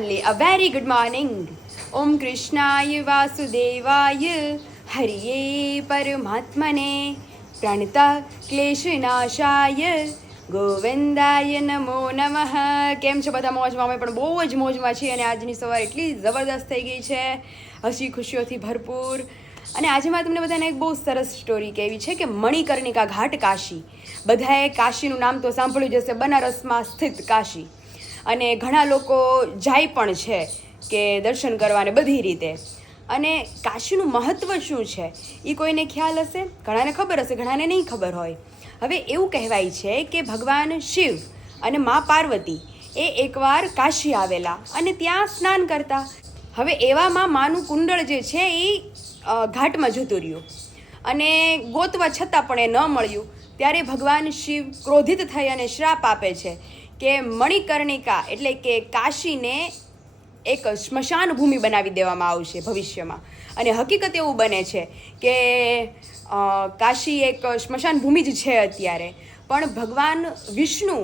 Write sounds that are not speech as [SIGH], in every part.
family, a very good morning. Om Krishnaya Vasudevaya Hariye Paramatmane. Pranita Kleshinashaya ગોવિંદાય નમો નમઃ કેમ છો બધા? મોજમાં અમે પણ બહુ જ મોજમાં છીએ અને આજની સવાર એટલી જબરદસ્ત થઈ ગઈ છે. હસી ખુશીઓથી ભરપૂર. અને આજે મેં તમને બધાને એક બહુ સરસ સ્ટોરી કહેવી છે કે મણિકર્ણિકા ઘાટ કાશી. બધાએ કાશીનું નામ તો સાંભળ્યું જ હશે. બનારસમાં સ્થિત કાશી. અને ઘણા લોકો જાય પણ છે કે દર્શન કરવાને બધી રીતે. અને કાશીનું મહત્ત્વ શું છે? એ કોઈને ખ્યાલ હશે? ઘણાને ખબર હશે, ઘણાને નહીં ખબર હોય. હવે એવું કહેવાય છે કે ભગવાન શિવ અને મા પાર્વતી એ એકવાર કાશી આવેલા અને ત્યાં સ્નાન કરતા. હવે એવામાં માનું કુંડળ જે છે એ ઘાટમાં જતું રહ્યું. અને ગોતવા છતાં પણ એ ન મળ્યું. ત્યારે ભગવાન શિવ ક્રોધિત થઈ અને શ્રાપ આપે છે. કે મણિકર્ણિકા એટલે કે કાશીને એક સ્મશાન ભૂમિ બનાવી દેવામાં આવશે ભવિષ્યમાં. અને હકીકત એવું બને છે કે કાશી એક સ્મશાન ભૂમિ જ છે અત્યારે. પણ ભગવાન વિષ્ણુ,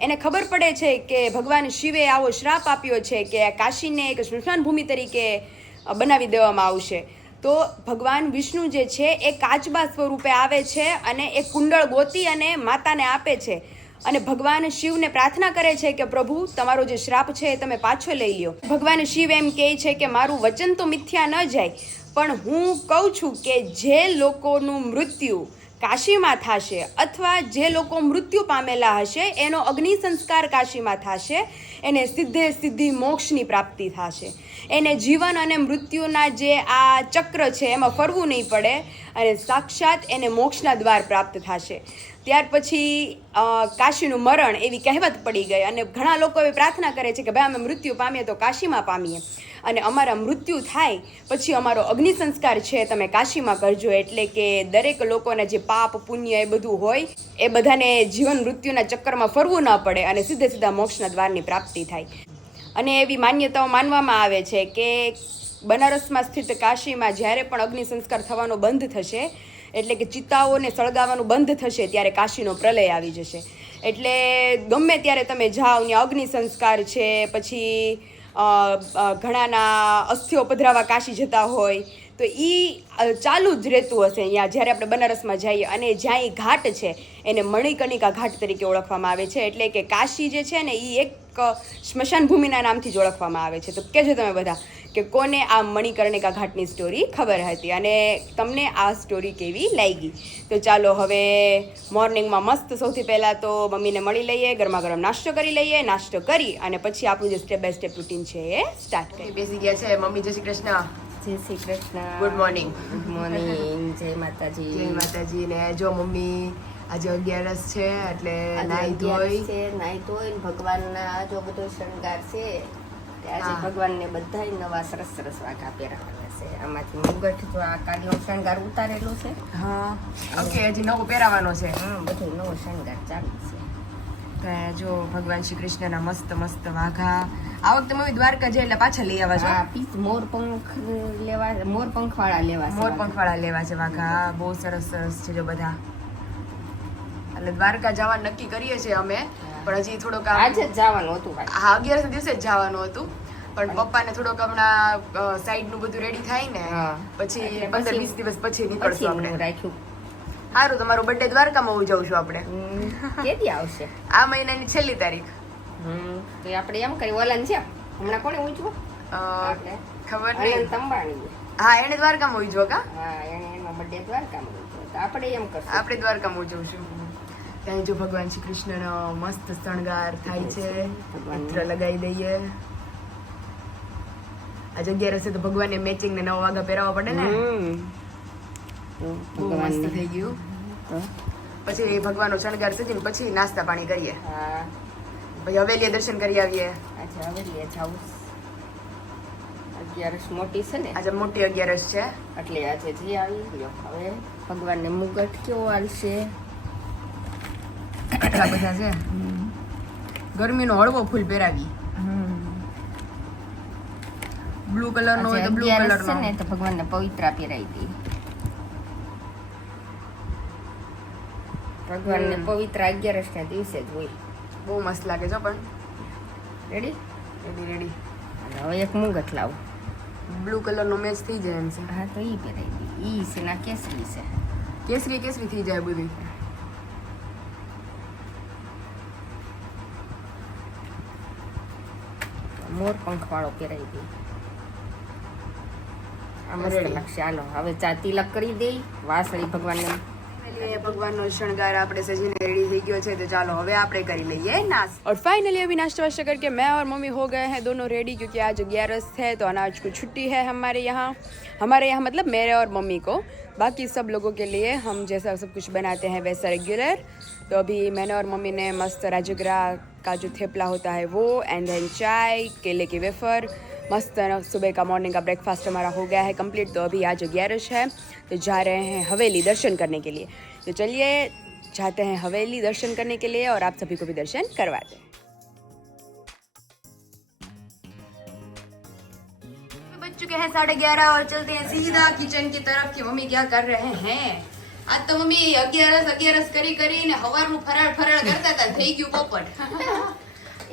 એને ખબર પડે છે કે ભગવાન શિવે આવો શ્રાપ આપ્યો છે કે કાશીને એક સ્મશાન ભૂમિ તરીકે બનાવી દેવામાં આવશે. તો ભગવાન વિષ્ણુ જે છે એ કાચબા સ્વરૂપે આવે છે અને એ કુંડળ ગોતી અને માતાને આપે છે. અને ભગવાન શિવને પ્રાર્થના કરે છે કે પ્રભુ, તમારો જે શ્રાપ છે એ તમે પાછો લઈ લ્યો. ભગવાન શિવ એમ કહે છે કે મારું વચન તો મિથ્યા ન જાય, પણ હું કહું છું કે જે લોકોનું મૃત્યુ કાશીમાં થશે અથવા જે લોકો મૃત્યુ પામેલા હશે, એનો અગ્નિ સંસ્કાર કાશીમાં થશે એને સીધે સીધી મોક્ષની પ્રાપ્તિ થશે. એને જીવન અને મૃત્યુના જે આ ચક્ર છે, એમાં ફરવું નહીં પડે અને સાક્ષાત એને મોક્ષના દ્વાર પ્રાપ્ત થશે. ત્યાર પછી કાશીનું મરણ એવી કહેવત પડી ગઈ અને ઘણા લોકો એવી પ્રાર્થના કરે છે કે ભાઈ અમે મૃત્યુ પામીએ તો કાશીમાં પામીએ. અને અમારા મૃત્યુ થાય પછી અમારો અગ્નિ સંસ્કાર છે, તમે કાશીમાં કરજો. એટલે કે દરેક લોકોને જે પાપ, પુણ્ય એ બધું હોય, એ બધાને જીવન મૃત્યુના ચક્કરમાં ફરવું ન પડે અને સીધે સીધા મોક્ષના દ્વારની પ્રાપ્તિ થાય. અને એવી માન્યતાઓ માનવામાં આવે છે કે બનારસમાં સ્થિત કાશીમાં જ્યારે પણ અગ્નિ સંસ્કાર થવાનો બંધ થશે, એટલે કે ચિતાઓને સળગાવવાનું બંધ થશે, ત્યારે કાશીનો પ્રલય આવી જશે. એટલે ગમે ત્યારે તમે જાઓ, ત્યાં અગ્નિ સંસ્કાર છે, પછી ઘણાના અસ્થિઓ પધરાવા કાશી જતા હોય, તો એ ચાલુ જ રહેતું હશે અહીંયા. જ્યારે આપણે બનારસમાં જઈએ અને જ્યાં એ ઘાટ છે, એને મણિકર્ણિકા ઘાટ તરીકે ઓળખવામાં આવે છે. એટલે કે કાશી જે છે ને એ એક સ્મશાન ભૂમિના નામથી જ ઓળખવામાં આવે છે. તો કહેજો તમે બધા કે કોને આ મણિકર્ણિકા ઘાટની સ્ટોરી ખબર હતી અને તમને આ સ્ટોરી કેવી લાગી? તો ચાલો હવે મોર્નિંગમાં મસ્ત સૌથી પહેલાં તો મમ્મીને મળી લઈએ ગરમા ગરમ નાસ્તો કરી લઈએ નાસ્તો કરી અને પછી આપણું જે સ્ટેપ બાય સ્ટેપ રૂટીન છે એ સ્ટાર્ટ કરી બેસી ગયા છે. મમ્મી જય શ્રી કૃષ્ણ. જય Shri Krishna. Good morning good morning જય માતાજી. જય માતાજી ને જો મમ્મી આજે અગિયારસ છે એટલે નાઈ ધોઈ. છે નાઈ ધોઈ ભગવાનના જો બધો શણગાર છે આજે ભગવાનને બધા નવા સરસ સરસ વાઘા પહેરાવાના છે. આમાંથી મુગટ જો આ કાળનો શણગાર ઉતારેલો છે. હા. ઓકે હજી નવો પહેરાવાનો છે. હા બધું નવો શણગાર ચાલુ છે. જો ભગવાન શ્રી કૃષ્ણના મસ્ત મસ્ત વાઘા. આ વખતે મમ્મી દ્વારકા જઈ એટલે પાછા લઈ આવવા છો પીસ મોર પંખ લેવા મોર પંખ વાળા લેવા મોર પંખવાળા લેવા છે વાઘા. બહુ સરસ સરસ છે જો બધા. એટલે દ્વારકા જવા નક્કી કરીએ છીએ અમે. પણ હજી થોડોક આજે જ જવાનું હતું હા અગિયારસ દિવસે જ જવાનું હતું. પણ પપ્પાને થોડોક હમણાં સાઈડનું બધું રેડી થાય ને પછી પંદર વીસ દિવસ પછી નીકળશું આપણે. રાખ્યું. સારું તમારો બર્થડે દ્વારકામાં ઉજવશું આપણે. કેદી આવશે? આ મહિનાની છેલ્લી તારીખ. તો આપણે એમ કરી ઓલાન છે. હમણાં કોને ઉજવો ખબર નહીં. તંબાણી હા એને દ્વારકામાં ઉજવો કા? હા એને એનો બર્થડે દ્વારકામાં ઉજવો. આપણે એમ કરશું. આપણે દ્વારકામાં ઉજવશું. ત્યાં જો ભગવાન શ્રી કૃષ્ણનો મસ્ત શણગાર થાય છે પત્ર લગાવી દઈએ. આ જગ્યા રહેશે તો ભગવાનને મેચિંગ ને નવા વાગા પહેરાવવા પડે ને? બહુ મસ્ત થઈ ગયું. પછી ભગવાનનો શણગાર સજીને પછી નાસ્તા પાણી કરીએ. પછી હવેલીએ દર્શન કરી આવીએ. અચ્છા હવેલીએ લે અગિયારસ મોટી છે ને? આજે મોટી અગિયારસ છે. એટલે આજે જઈ આવી હવે ભગવાનને મુગટ કેવો આવશે આટલા બધા છે. ગરમીનો હળવો ફૂલ પહેરાવી. બ્લુ કલર નો હોય તો બ્લુ કલર ને નો તો ભગવાનને પવિત્રા પહેરાવી દે ભગવાનને. પવિત્ર અગિયારસ ના દિવસે જ હોય. બહુ મસ્ત લાગે છે પણ. રેડી રેડી રેડી હવે એક મુંગટ લાવું. બ્લુ કલર નો મેચ થઈ જાય એમ છે. હા તો ઈ પહેરાવી દે ઈ છે ના કેસરી છે. કેસરી કેસરી થઈ જાય બધું. મોર પંખ વાળો પહેરાઈ દઈ આ મસ્ત Ready. લાગશે હાલો હવે ચા તિલક કરી દઈ વાસળી ભગવાનને Finally, ભગવાનનો શણગાર આપણે સજીને રેડી થઈ ગયો છે તો ચાલો હવે આપણે કરી લઈએ નાસ और फाइनली अभी नाश्ता वाश्ता करके मैं और मम्मी हो गए हैं दोनों रेडी क्योंकि आज ग्यारस है तो अनाज को छुट्टी है हमारे यहाँ हमारे यहाँ मतलब मेरे और मम्मी को बाकी सब लोगों के लिए हम जैसा सब कुछ बनाते हैं वैसा रेगुलर तो अभी मैंने और मम्मी ने मस्त राजगरा का जो थेपला होता है वो एंड देन चाय, केले के वेफर, मस्त सुबह का मॉर्निंग का ब्रेकफास्ट हमारा हो गया है कंप्लीट तो अभी आज ग्यारस है तो जा रहे हैं हवेली दर्शन करने के लिए। तो चलिए, जाते हैं हवेली दर्शन करने के लिए और आप सभी को भी दर्शन करवाते हैं। बज चुके हैं साढ़े ग्यारह और चलते हैं सीधा किचन की तरफ़ कि मम्मी क्या कर रहे हैं। આજ તો મમ્મી અગિયારસ અગિયારસ કરી કરીને હવારનું ફરાળ ફરાળ કરતા હતા થઈ ગયું પોપટ.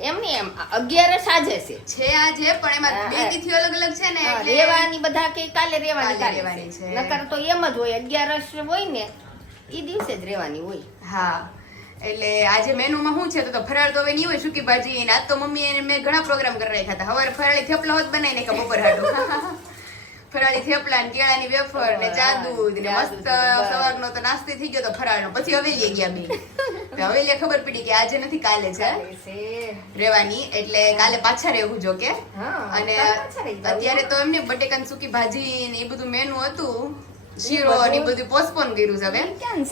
એમ ને એમ અગિયારસ આજે છે. છે આજે પણ એમાં બે તિથિ અલગ અલગ છે ને રેવાની બધા કે કાલે રેવાની કાલે રેવાની છે. નકર તો એમ જ હોય અગિયારસ હોય ને એ દિવસે જ રેવાની હોય. હા એટલે આજે મેનુમાં શું છે? તો ફરાળ તો હવે નહીં હોય સૂકી ભાજી ને. આજ તો મમ્મી એને મેં ઘણા પ્રોગ્રામ કરી રાખ્યા હતા. હવારે ફરાળી થેપલા હોત બનાવીને કે બપોર હાટું. [LAUGHS] ફરાળી થેપલા ને કેળાની વેફર ને ચા દૂધ ને મસ્ત સવારનો તો નાસ્તો થઈ ગયો તો ફરાળનો. પછી હવેલી ગયા બે. તો હવેલી ખબર પડી કે આજે નથી કાલે છે. રેવાની એટલે કાલે પાછા રહેવું જો કે. અને. અત્યારે તો એમને બટેકાની સૂકી ભાજી ને એ બધું મેનુ હતું. શીરો ને બધું પોસ્ટપોન કર્યું છે હવે.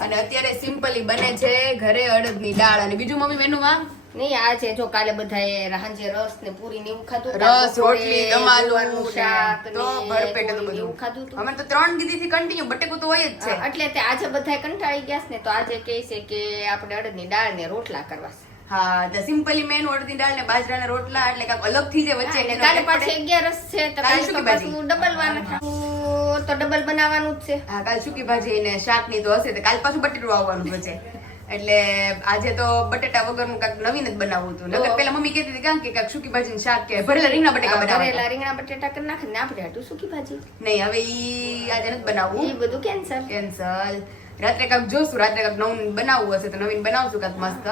અને અત્યારે સિમ્પલી બને છે ઘરે અડદની દાળ અને બીજું મમ્મી મેનુમાં નહીં આજે જો કાલે બધાએ રાંજે રસ ને પૂરી ને એવું ખાધું રસ રોટલી દમાલું શાક તો ભરપેટ એવું બધું ખાધું હતું. અમે તો ત્રણ દીધી થી કન્ટિન્યુ બટેકું તો હોય જ છે એટલે તે આજે બધાએ કંટાળી ગયા છે ને તો આજે કહે છે કે આપણે અડદની દાળ ને રોટલા કરવા છે. હા તો સિમ્પલી મેન અડદની દાળ ને બાજરાના રોટલા એટલે કાક અલગથી જે વચ્ચે ને કાલે પાછી પડે. અગિયારસ છે તો કાલે શું તો પાછું ડબલ વાર તો ડબલ બનાવવાનું જ છે હા કાલ સુકી ભાજી ને શાકની તો હશે તો કાલ પાછું બટેટું આવવાનું વચ્ચે એટલે આજે તો બટેટા વગરનું કાંઈક નવીન જ બનાવવું હતું. નકર પેલા મમ્મી કહેતી હતી કાં કે કાંઈક સૂકી ભાજી શાક કે ભરેલા રીંગણા બટેકા આ બનાવવા ભરેલા રીંગણા બટેટા કરી નાખે ને આપણે હાટું સૂકી ભાજી. નહીં હવે ઈ આજે નથી બનાવવું. બનાવવું બધું કેન્સલ કેન્સલ રાત્રે કાંઈક જોશું રાત્રે કાંઈક નવું બનાવવું હશે તો નવીન બનાવશું કાંઈક મસ્ત.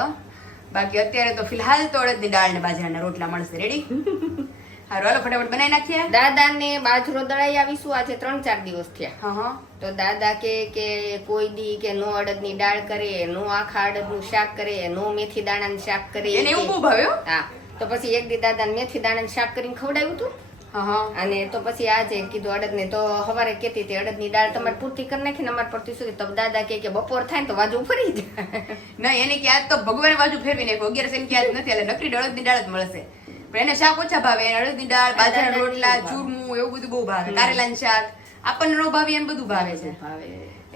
બાકી અત્યારે તો ફિલહાલ તો અડદની દાળ ને બાજરાના રોટલા મળશે રેડી [LAUGHS] હારું હાલો ફટાફટ બનાવી નાખીએ. દાદા ને બાજરો દળાઈ આવીશું. આજે ત્રણ ચાર દિવસ થયા. હા તો દાદા કે કે કોઈ દી કે નો અડદની દાળ કરે નો આખા અડદનું શાક કરે નો મેથી દાણા નું શાક કરે. એને એવું બહુ ભાવ્યો હા. તો પછી એક દી દાદા મેથી દાણાનું શાક કરીને ખવડાવ્યું હતું હા હા. અને તો પછી આજે કીધું અડદ ને તો હવારે કેતી હતી અડદની દાળ તમારે પૂરતી કરી નાખીને અમારે પડતી શું તો દાદા કે કે બપોર થાય ને તો બાજુ ફરી જાય. [LAUGHS] ના એને કે આજ તો ભગવાન બાજુ ફેરવી નાખ્યો. અગિયાર સેન આજ નથી એટલે નકરી અડદની દાળ જ મળશે. એને શાક ઓછા ભાવે. એને અડદની દાળ બાજરાના રોટલા ચૂરમું એવું બધું બહુ ભાવે. કારેલાનું શાક. આપણને નો ભાવે એમ બધું ભાવે છે.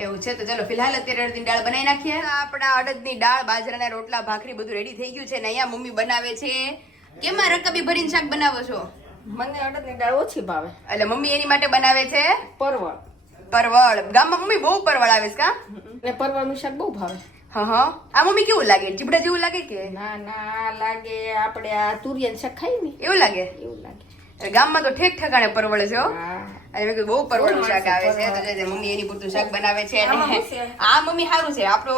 એવું છે. તો ચલો ફિલહાલ અત્યારે અડદની દાળ બનાવી નાખીએ. આપણા અડદની દાળ બાજરાના રોટલા ભાખરી બધું રેડી થઈ ગયું છે ને અહીંયા મમ્મી બનાવે છે. કેમાં રકબી ભરીને શાક બનાવો છો? મને અડદની દાળ ઓછી ભાવે. એટલે મમ્મી એની માટે બનાવે છે? પરવળ. પરવળ. ગામમાં મમ્મી બહુ પરવળ આવે છે કા? ને પરવળનું શાક બહુ ભાવે. હા હા. આ મમ્મી કેવું લાગે? ચીપડા જેવું લાગે કે? ના ના લાગે આપણે આ તુરિયન ખાઈ ને. એવું લાગે? એવું લાગે. ગામમાં તો ઠેક ઠેકાણે પરવળ છે હો. મેં બહુ પરવડું શાક આવે છે. તો મમ્મી એની પૂરતું શાક બનાવે છે? આ મમ્મી સારું છે. આપણો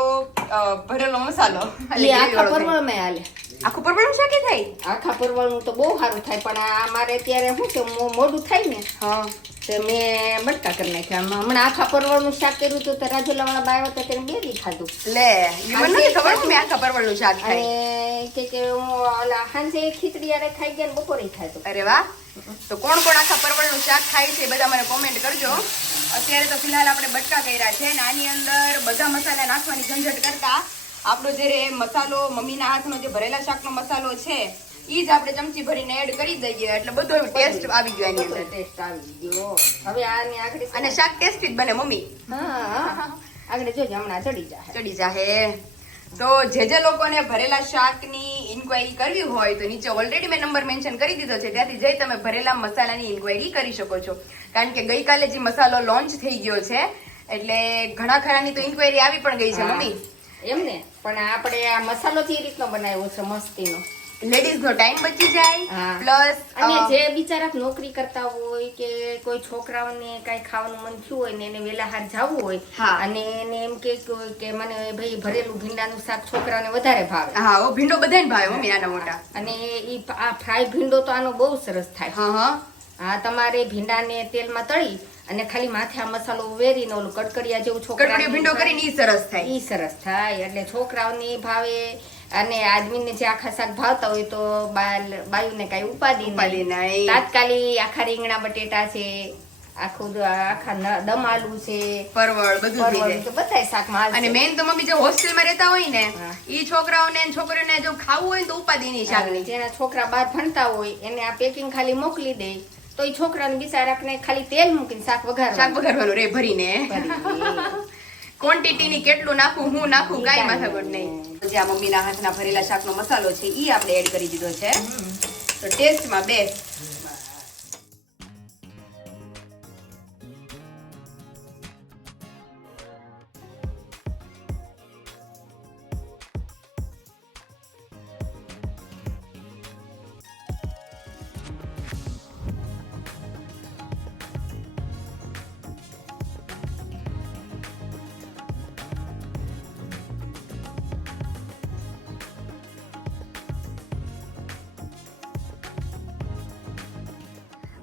ભરેલો મસાલો. આખા gravy વાળો થાય. પરવળમાં હાલે આખું પરવળનું શાક થાય? આખા પરવળનું તો બહુ સારું થાય પણ આ મારે અત્યારે શું છે મોડું થાય ને હા. તે મેં બટકા કરી નાખ્યા. આમાં હમણાં આખા પરવળનું શાક કર્યું હતું તો રાજુલાવાળા બાય હતા તેને બે દી ખાધું. લે મને ખબર મમ્મી આખા પરવળનું શાક અને કે કે હું ઓલા સાંજે ખીચડી આરે ખાઈ ગયા ને બપોરે ખાધું. તો અરે વાહ. તો કોણ કોણ આખા પરવળનું શાક ખાય છે એ બધા મને કોમેન્ટ કરજો. અત્યારે તો ફિલહાલ આપણે બટકા કર્યા છે અને આની અંદર બધા મસાલા નાખવાની ઝંઝટ કરતા આપણો જે મસાલો મમ્મીના હાથનો જે ભરેલા શાકનો મસાલો છે ઈ જ આપણે ચમચી ભરીને એડ કરી દઈએ. એટલે બધો ટેસ્ટ આવી ગયો એની અંદર. ટેસ્ટ આવી ગયો. હવે આની આગળ અને શાક ટેસ્ટી જ બને મમ્મી. હા. આગળ જોજો હમણાં ચડી જાય ચડી જાહે. તો જે જે લોકોને ભરેલા શાકની ઇન્ક્વાયરી કરવી હોય તો નીચે ઓલરેડી મેં નંબર મેન્શન કરી દીધો છે. ત્યાંથી જઈ તમે ભરેલા મસાલાની ઇન્ક્વાયરી કરી શકો છો. કારણ કે ગઈકાલે જે મસાલો લોન્ચ થઈ ગયો છે એટલે ઘણા ખરાની તો ઇન્ક્વાયરી આવી પણ ગઈ છે મમ્મી. એમ ને પણ આપણે આ મસાલો જે રીતનો બનાવ્યો છે મસ્તીનો. લેડીઝ નો ટાઈમ બચી જાય. પ્લસ અને જે બિચારા નોકરી કરતા હોય કે કોઈ છોકરાઓને કઈ ખાવાનું મન થયું હોય ને એને વેલા હાર જવું હોય અને એને એમ કે કે મને ભાઈ ભરેલું ભીંડાનું શાક છોકરાને વધારે ભાવે. હા ઓ ભીંડો બધાને ભાવે મમ્મી આના મોટા. અને ઈ આ ફ્રાય ભીંડો તો આનો બહુ સરસ થાય. હા હા. હા તમારે ભીંડાને તેલમાં તળી અને ખાલી માથે આ મસાલો વેરીને ઓલું કડકડિયા જેવું છોકરા ભીંડો કરીને ઈ સરસ થાય. ઈ સરસ થાય. એટલે છોકરાઓને ભાવે. અને આદમીને જે આખા શાક ભાવતા હોય તો બાલ- બાયુને કઈ ઉપાદી ઉપાદી નહીં. તાત્કાલિક આખા રીંગણા બટેટા છે આખું આખા ન- દમ આલુ છે પરવળ બધું તો બધા શાકમાં. અને મેન તો મમ્મી જે હોસ્ટેલમાં રહેતા હોય ને. ઈ છોકરાઓને ને છોકરીઓને જો ખાવું હોય ને તો ઉપાધિ નહીં શાકની જેના છોકરા બહાર ભણતા હોય એને આ પેકિંગ ખાલી મોકલી દે તો એ છોકરાને બિચારાને ખાલી તેલ મૂકીને શાક શાક વઘારવાનું વઘારવાનું રે ભરીને ભરી ક્વોન્ટિટી ની કેટલું નાખું, હું નાખું, કાંઈ માથાકૂટ નહીં. જે આ મમ્મીના હાથના ભરેલા શાકનો મસાલો છે એ આપણે એડ કરી દીધો છે. તો ટેસ્ટમાં બેસ્ટ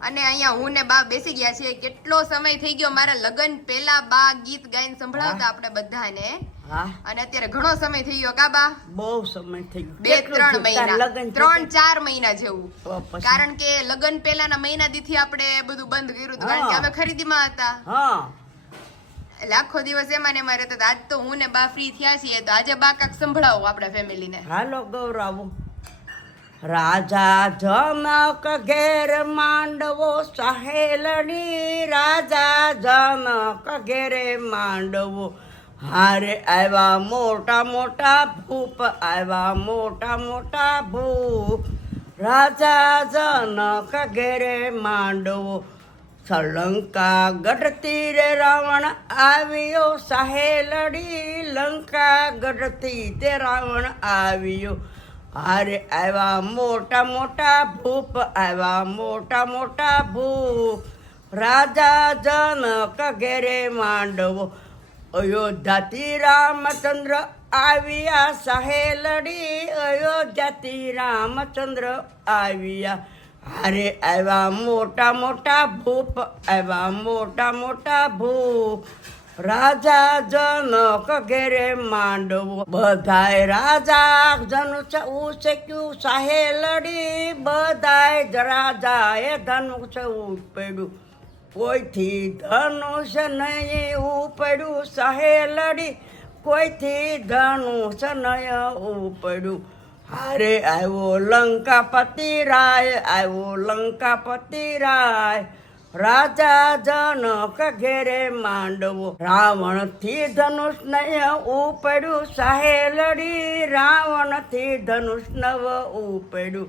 અને અહીંયા હું ને બા બેસી ગયા છીએ. કેટલો સમય થઈ ગયો મારા લગ્ન પહેલા બા ગીત ગાઈને સંભળાવતા આપણે બધાને. અને અત્યારે ઘણો સમય થઈ ગયો કા બા? બહુ સમય થઈ ગયો. બે ત્રણ મહિના. ત્રણ ચાર મહિના જેવું. કારણ કે લગ્ન પહેલાના મહિના દીથી આપણે બધું બંધ કર્યું હતું. કારણ કે અમે ખરીદીમાં હતા. એટલે આખો દિવસ એમાં ને એમાં રહેતા આજ તો હું ને બા ફ્રી થયા છીએ. તો આજે બા કાક સંભળાવો આપણા ફેમિલીને હાલો ગૌરાવો રાજા જનક ઘેર માંડવો સહેલણી રાજા જનક ઘેરે માંડવો. હારે આવ્યા મોટા મોટા ભૂપ આવ્યા મોટા મોટા ભૂપ. રાજા જનક ઘેરે માંડવો. શ્રીલંકા ગઢ તીરે રાવણ આવ્યો, સહેલડી લંકા ગઢ તે રાવણ આવ્યો. હારે આવ્યા મોટા મોટા ભૂપ આવ્યા મોટા મોટા ભૂપ. રાજા જનક ઘેરે માંડવો. અયોધ્યાથી રામચંદ્ર આવ્યા, સહેલડી. અયોધ્યાથી રામચંદ્ર આવ્યા. હારે આવ્યા મોટા મોટા ભૂપ આવ્યા મોટા મોટા ભૂપ. રાજા જનક ઘેરે માંડવો. બધાય રાજા જન ઉચક્યું સાહે લડી. બધાય રાજાએ ધનુષ ઉપડ્યું. કોઈથી ધનુષ નહીં ઉપડ્યું સહેલડી કોઈથી ધનુષ નહીં ઉપડ્યું. હારે આવ્યો લંકાપતિ રાય, આવ્યો લંકાપતિ રાય. રાજા જનક ઘેરે માંડવો. રાવણથી ધનુષ નય ઉપડ્યું, સહેલડી રાવણથી ધનુષ નવ ઉપડ્યું.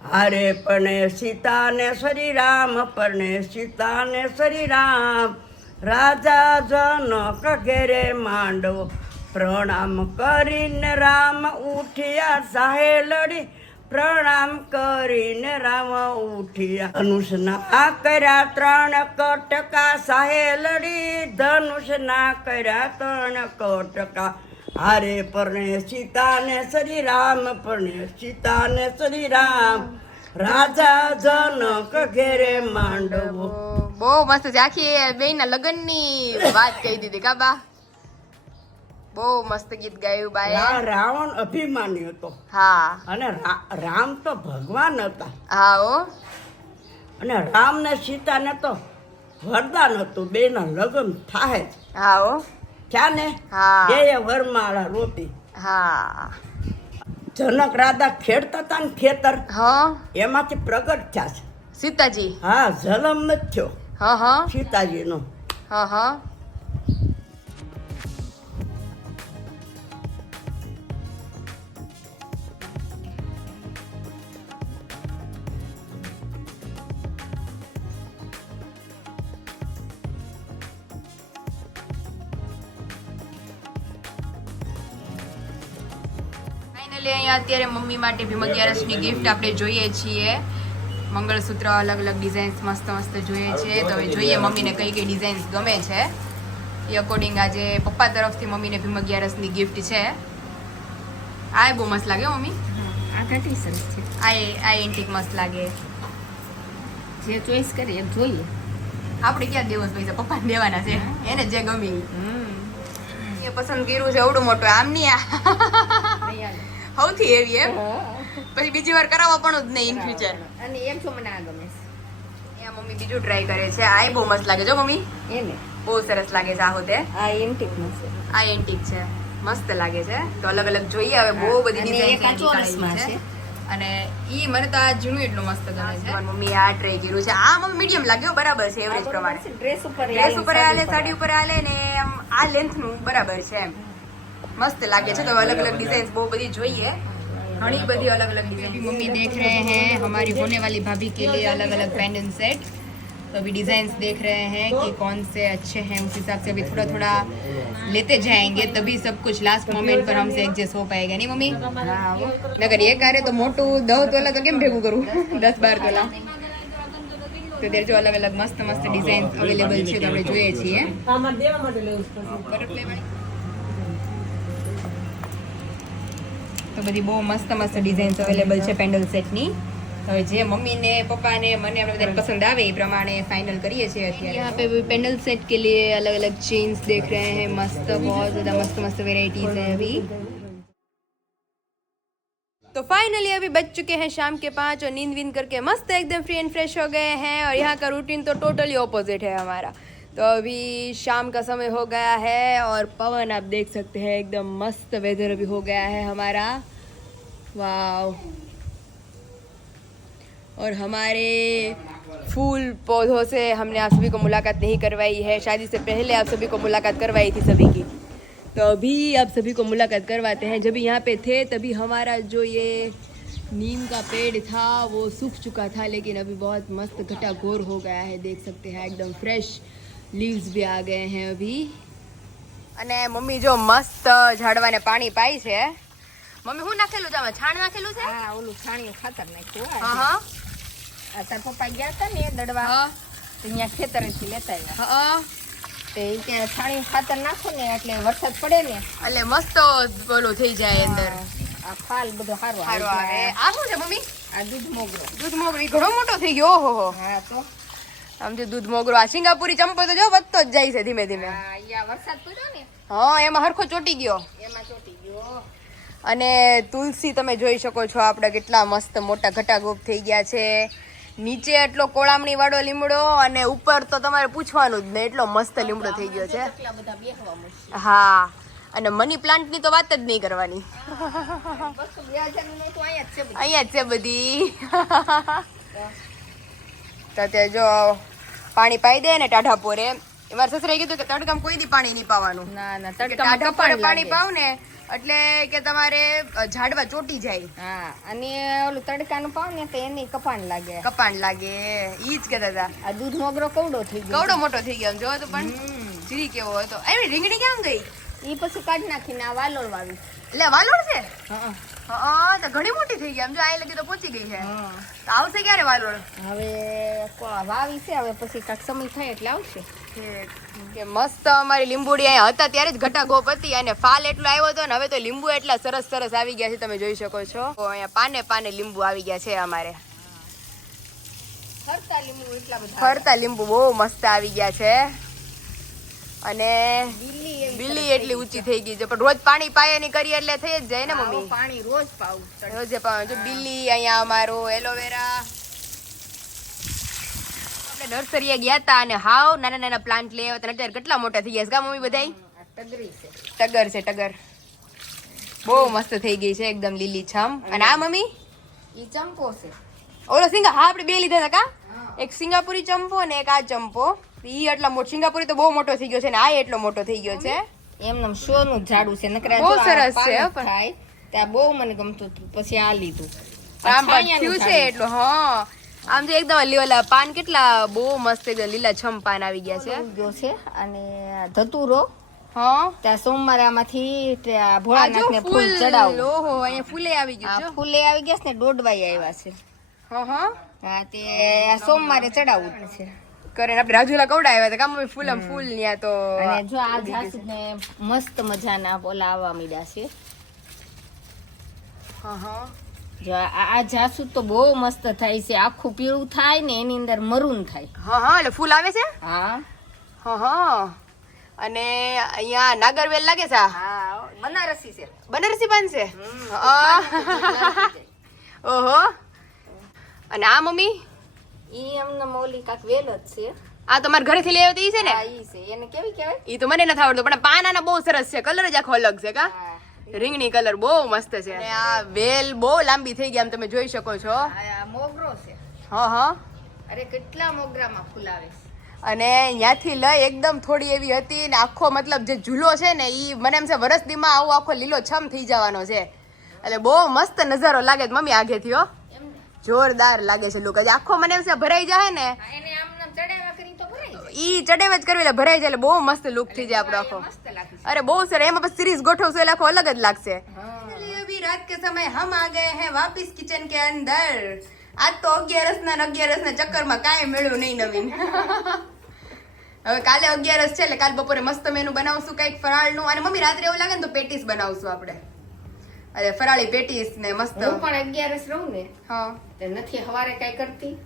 હારે પણે સીતાને શ્રી રામ પરણે સીતાને શ્રી રામ રાજા જનક ઘેરે માંડવો. પ્રણામ કરીને રામ ઉઠ્યા, સાહેલડી પ્રણામ કરીને રામ ઉઠ્યા. ધનુષના કર્યા ત્રણ કટકા, સાહેલડી ધનુષના કર્યા ત્રણ કટકા. હારે પરણે સીતાને શ્રી રામ પરણે સીતાને શ્રી રામ રાજા જનક ઘેરે માંડવો. બહુ મસ્ત. છે આખી બે લગ્નની વાત કહી દીધી કા બા? બહુ મસ્ત ગીત ગાયું બાએ. રાવણ અભિમાની હતો. હા. અને રામ તો ભગવાન હતા. હા ઓ અને રામ ને સીતાને તો વરદાન હતું બેના લગ્ન થાય હા ઓ ક્યાં ને? હા. બે વરમાળા રોપી હા. જનક રાધા ખેડતા હતા ને ખેતર. હા. એમાંથી પ્રગટ થયા છે. સીતાજી. હા જલમ નથી થયો. હા હા. સીતાજીનો. હા હા. અત્યારે મમ્મી માટે ભીમ અગિયારસની ગિફ્ટ આપણે જોઈએ છીએ. મંગળસૂત્ર અલગ અલગ ડિઝાઇન્સ મસ્ત મસ્ત જોઈએ છે. તો હવે જોઈએ મમ્મીને કઈ કઈ ડિઝાઇન્સ ગમે છે. એ અકોર્ડિંગ આજે પપ્પા તરફથી મમ્મીને ભીમ અગિયારસની ગિફ્ટ છે. આ બહુ મસ્ત લાગે મમ્મી. આ ઘટી સરસ છે. આ આ એન્ટિક મસ્ત લાગે. જે ચોઈસ કરીએ એમ જોઈએ. આપણે ક્યાં દેવો પૈસા? પપ્પાને દેવાના છે. એને જે ગમી. એ પસંદ કર્યું છે એવડું મોટું. આમ નહીં આ. સૌથી હેવી એમ. પછી બીજી વાર કરાવવા પણ જ નહીં ઇન ફ્યુચર અને એમ છો મને આ ગમે છે. મમ્મી બીજું ટ્રાય કરે છે. આ બહુ મસ્ત લાગે જો મમ્મી. એને? બહુ સરસ લાગે છે આ હોતે. આ એન્ટિક છે. આ એન્ટિક છે. મસ્ત લાગે છે. તો અલગ અલગ જોઈએ. હવે બહુ બધી ડિઝાઇન છે. અને ઈ મને તો આ જૂનું એટલું મસ્ત ગમે છે. મમ્મી આ ટ્રાય કર્યું છે. આ મમ્મી મીડિયમ લાગ્યો બરાબર છે એવરેજ પ્રમાણે. ડ્રેસ ઉપર ડ્રેસ ઉપર આલે સાડી ઉપર આલે ને આમ આ લેન્થનું બરાબર છે એમ. મસ્ત લાગે છે તો અલગ અલગ ડિઝાઇન્સ બહુ બધી જોઈએ ઘણી બધી અલગ અલગ डिजाइन मम्मी देख रहे हैं हमारी होने वाली भाभी के लिए अलग अलग पेंडेंट सेट तो अभी डिजाइन देख रहे हैं कि कौन से अच्छे हैं उस हिसाब से अभी थोड़ा थोड़ा लेते जाएंगे तभी सब कुछ लास्ट मोमेंट पर हमसे एडजस्ट हो पाएगा नहीं मम्मी नगर ये कार्य तो मोटू दह तोला तो કેમ ભેગું કરું દસ બાર તોલા તો ત્યારે જો અલગ અલગ મસ્ત મસ્ત ડિઝાઇન અવેલેબલ છે તો આપણે જોઈએ છીએ બરફ તો બધી બહુ મસ્ત મસ્ત ડિઝાઇન્સ અવેલેબલ છે પેન્ડલ સેટની હવે જે મમ્મીને પપ્પાને મને આપણે બધાને પસંદ આવે એ પ્રમાણે ફાઇનલ કરીએ છીએ અત્યારે यहाँ पे भी पेंडल सेट के लिए अलग अलग चेन्स देख रहे हैं मस्त बहुत ज़्यादा मस्त मस्त वेराइटीज है अभी तो फाइनली अभी बज चुके हैं शाम के पाँच और नींद वींद करके मस्त एकदम फ्री एंड फ्रेश हो गए हैं और यहाँ का रूटीन तो टोटली ऑपोजिट है हमारा तो अभी शाम का समय हो गया है और पवन आप देख सकते हैं, एकदम मस्त वेदर अभी हो गया है हमारा। वाह और हमारे फूल पौधों से हमने आप सभी को मुलाकात नहीं करवाई है, शादी से पहले आप सभी को मुलाकात करवाई थी सभी की। तो अभी आप सभी को मुलाकात करवाते हैं। जब यहाँ पे थे, तभी हमारा जो ये नीम का पेड़ था, वो सूख चुका था, लेकिन अभी बहुत मस्त घटा घोर हो गया है, देख सकते हैं, एकदम फ्रेश लीव्स भी आ गए हैं अभी અને મમ્મી જો મસ્ત ઝાડવાને પાણી પાઈ છે મમ્મી શું નાખેલું છે આમાં છાણ નાખેલું છે હા ઓલું છાણિયું ખાતર નાખ્યું હા આ હા આ તાર પપ્પા ગયા હતા ને દડવા હા તો અહીંયા ખેતરેથી લેતા આવ્યા હા તે ત્યાં છાણિયું ખાતર નાખો ને એટલે વરસાદ પડે ને એટલે મસ્ત બોલું થઈ જાય અંદર આ ફાલ બધો સારો સારો આવે આવે આ શું છે મમ્મી આ દૂધ મોગરો દૂધ મોગરો ઈ ઘણો મોટો થઈ ગયો ઓહો હો હા તો આમ જો દૂધ મોગરો આ સિંગાપુરી ચંપો તો જો વધતો જ જાય છે ધીમે ધીમે. વરસાદ પડ્યો ને હા એમાં હરખો ચોટી ગયો. એમાં ચોટી ગયો. અને તુલસી તમે જોઈ શકો છો આપણે કેટલા મસ્ત મોટા ઘટાગોપ થઈ ગયા છે. નીચે એટલો કોળામણી વાળો લીમડો અને ઉપર તો તમારે પૂછવાનું જ નહીં એટલો મસ્ત લીમડો થઈ ગયો છે. હા અને મની પ્લાન્ટની તો વાત જ નહીં કરવાની. અહીંયા જ છે બધી. તો તે જો પાણી પાઈ દે ને ટાઢા પોરે. મારા સસરાએ કીધું કે તડકામાં કોઈ દી પાણી નહીં પાવાનું. ના ના ટાઢા પોરે પાણી પાવ ને એટલે કે તમારે ઝાડવા ચોટી જાય. હા અને ઓલું તડકાનું પાવ ને તો એની કપાણ લાગે. કપાણ લાગે. ઈ જ કહેતા હતા આ દૂધ મોગરો કવડો થઈ ગયો કવડો મોટો થઈ ગયો જો તો પણ. જીરી કેવો હતો. એ રીંગણી ક્યાં ગઈ? ઈ પછી કાઢી નાખીને આ વાલોળ વાવી. એટલે વાલોળ છે? હા. હા તો ઘણી મોટી થઈ ગઈ. આમ જો આ લગી તો પહોંચી ગઈ છે. તો આવશે ક્યારે વાલોળ હવે વાવી છે હવે પછી કાંઈક સમય થાય એટલે આવશે. કે મસ્ત અમારી લીંબુડી અહીંયા હતા ત્યારે જ ઘટા ગોપ હતી અને ફાલ એટલો આવ્યો હતો ને હવે તો લીંબુ એટલા સરસ સરસ આવી ગયા છે તમે જોઈ શકો છો. અહીંયા પાને પાને લીંબુ આવી ગયા છે અમારે. ફરતા લીંબુ એટલા ફરતા લીંબુ બહુ મસ્ત આવી ગયા છે. અને બિલ્લી એટલી ઊંચી થઈ ગઈ છે. પણ રોજ પાણી પાયાની કરી એટલે થઈ જ જાય ને મમ્મી. પાણી રોજ પાવું રોજ પાવું જો બિલ્લી અહીંયા અમારો એલોવેરા આપણે નર્સરીએ ગયા હતા અને હાવ નાના નાના પ્લાન્ટ લઈ આવ્યા અત્યારે કેટલા મોટા થઈ ગયા છે. મમ્મી બધાય? આ ટગરી છે. ટગર છે ટગર. બહુ મસ્ત થઈ ગઈ છે એકદમ લીલી છમ. અને આ મમ્મી? ઈ ચંપો છે. ઓલો સિંગા હા આપણે બે લીધા હતા કા? એક સિંગાપુરી ચંપો અને એક આ ચંપો. ઈ એટલા મોટો સિંગાપુરી તો બહુ મોટો થઈ ગયો છે અને આ એટલો મોટો થઈ ગયો છે. એમનું સોનું જ છે નકરા બહુ સરસ છે, થાય ત્યાં બહુ મને ગમતું હતું. પછી આ લીધું. આમ થયું છે ઝાડું. એટલું હા. આમ તો એકદમ લીલા પાન કેટલા બહુ મસ્ત એકદમ લીલા છમ પાન આવી ગયા છે. ગયો છે અને ધતુરો. હા. ત્યાં સોમવારે આમાંથી આ ભોળાનાથને ફૂલ ચડાવવું ઓહો અહીંયા ફૂલે આવી ગયું છે. ફૂલે આવી ગયા છે ને દોડવાઈ આવ્યા છે. હા હા. હા તે સોમવારે ચડાવવું છે. કરે. આપણે રાજુલા કવડા આવ્યા હતા. કામ ફૂલ આમ ફૂલ ન્યા તો અને જો આ જાસૂદ ને મસ્ત મજાના ઓલા આવવા મીડ્યા છે. હા હા. જો આ જાસૂદ તો બહુ મસ્ત થાય છે. આખું પીળું થાય ને એની અંદર મરૂન થાય. હા હા. એટલે ફૂલ આવે છે? હા. હા હા. અને અહીંયા નાગરવેલ લાગે છે આ? હા બનારસી છે. બનારસી પાન છે? ઓહો. અને આ મમ્મી? ઈ એમને મૌલી કાક વેલ જ છે. આ તમારા ઘરેથી લઈ આવી છે ને? હા ઈ છે. એને કેવી કહેવાય? ઈ તો મને નથી આવડતું પણ પાનાના બહુ સરસ છે. કલર જ આખો અલગ છે કા? રીંગણી કલર બહુ મસ્ત છે. અને આ વેલ બહુ લાંબી થઈ ગઈ આમ તમે જોઈ શકો છો. આ મોગરો છે. હા હા. અરે કેટલા મોગરામાં ફૂલ આવે અને ત્યાંથી લઈ એકદમ થોડી એવી હતી ને આખો મતલબ જે ઝૂલો છે ને એ મને એમ છે વરસદીમાં આવો આખો લીલો છમ થઈ જવાનો છે. એટલે બહુ મસ્ત નજારો લાગે મમ્મી આગેથી હો. જોરદાર લાગે છે લુક આખો મને એમ છે ભરાઈ જાય ને. એને આમ ઈ ચડેવ જ કરવી એટલે ભરાઈ જાય એટલે બહુ મસ્ત લુક થઈ જાય આપણો આખો. અરે બહુ સર એમાં પછી સિરીઝ ગોઠવશો એટલે આખો અલગ જ લાગશે. રાત કે સમય હમ આ ગયે હે વાપિસ કિચન કે અંદર. આજ તો અગિયારસ ના અગિયારસ ના ચક્કરમાં કાંઈ મેળ્યું નહીં નવીન. [LAUGHS] હવે કાલે અગિયારસ છે એટલે કાલ બપોરે મસ્ત મેનુ બનાવશું કંઈક ફરાળનું. અને મમ્મી રાત્રે એવું લાગે ને તો પેટીસ બનાવશું આપણે. અરે ફરાળી પેટીસ ને મસ્ત. હું પણ અગિયારસ રહું ને? હા. તે નથી હવારે કઈ કરતી.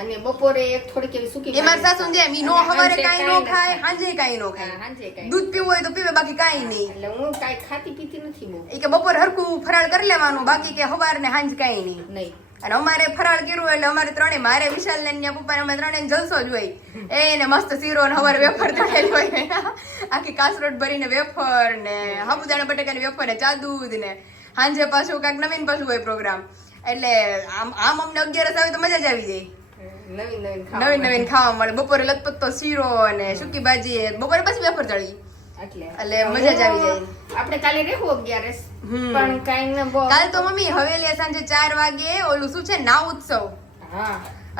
અને બપોરે એક થોડીક એવી સૂકી એ મારા સાસુ જેમ ઈ નો હવારે કાંઈ નો ખાય. સાંજે કાંઈ નો ખાય. સાંજે કાંઈ દૂધ પીવું હોય તો પીવે બાકી કાંઈ નહીં. એટલે હું કાંઈ ખાતી પીતી નથી બહુ. એ કે બપોર હરકું ફરાળ કરી લેવાનું બાકી કે હવાર ને સાંજ કાંઈ નહીં. નહીં. અને અમારે ફરાળ કર્યું એટલે અમારે ત્રણે મારે વિશાલ ને પપ્પા અમે ત્રણે જલસો જ હોય. [LAUGHS] એને મસ્ત શીરો ને હવાર વેફર તળેલી હોય. [LAUGHS] આખી કાસરોટ ભરીને વેફર ને સાબુદાણા બટેકાની વેફર ને ચા દૂધ ને. સાંજે પાછું કાંઈક નવીન પાછું હોય પ્રોગ્રામ. એટલે આમ આમ અમને અગિયારસ આવે તો મજા જ આવી જાય. નવીન નવીન ખાવા મળે. બપોરે લતપત્તો શીરો અને સુકી ભાજી બપોરે પછી વેફર ચડી એટલે. મજા જ આવી જાય. આપણે કાલે રહેવું અગિયારસ. પણ કાંઈ ન કાલ તો મમ્મી હવેલી સાંજે ચાર વાગે ઓલું શું છે નાવ ઉત્સવ.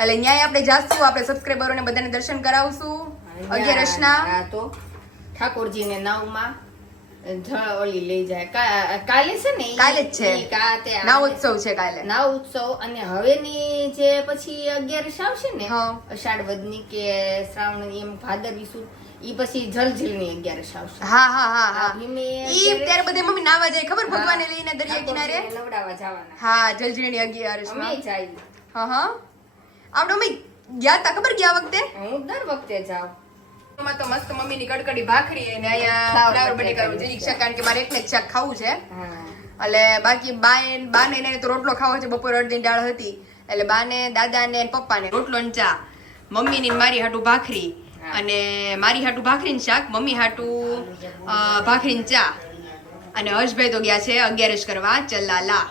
એટલે ન્યાય આપણે જાશું આપણે સબસ્ક્રાઈબરોને બધાને દર્શન કરાવશું. અગિયારસ ના તો ઠાકોરજીને નાવમાં. ઓલી લઈ જાય. કાલે છે ને કાલે જ છે. નાવ ઉત્સવ છે કાલે. નાવ ઉત્સવ અને હવેની જે પછી અગિયારસ આવશે ને. અષાઢ વધની કે શ્રાવણ એમ ભાદરવી સુદ ઈ પછી જલઝીલની અગિયારસ આવશે. હા હા હા હા. ઈ અગિયારસ- ત્યારે બધે મમ્મી નાવા જાય ખબર? ભગવાને લઈને દરિયા કિનારે? નવડાવા જવાના. હા જલજીણી અમે અગિયારસમાં જાય હા હા. આપણે અમે ગયા તા ખબર ગયા વખતે? હું દર વખતે જાઉં. એમાં તો મસ્ત મમ્મીની કડકડી ભાખરી અને અહીંયા ફ્લાવર બટેકાનું બટેકાનું જરીક કારણ કે મારે એકને જ શાક ખાવું છે. એટલે બાકી બાએ બાને એને તો રોટલો ખાવો છે. બપોર અડધી દાળ હતી. એટલે બાને દાદાને ને પપ્પાને રોટલો ને ચા. મમ્મીની ને મારી હાટું ભાખરી. અને મારી હાટું ભાખરી ને શાક મમ્મી હાટું ભાખરી ને ચા. અને હર્ષભાઈ તો ગયા છે અગિયારસ કરવા ચલાલા.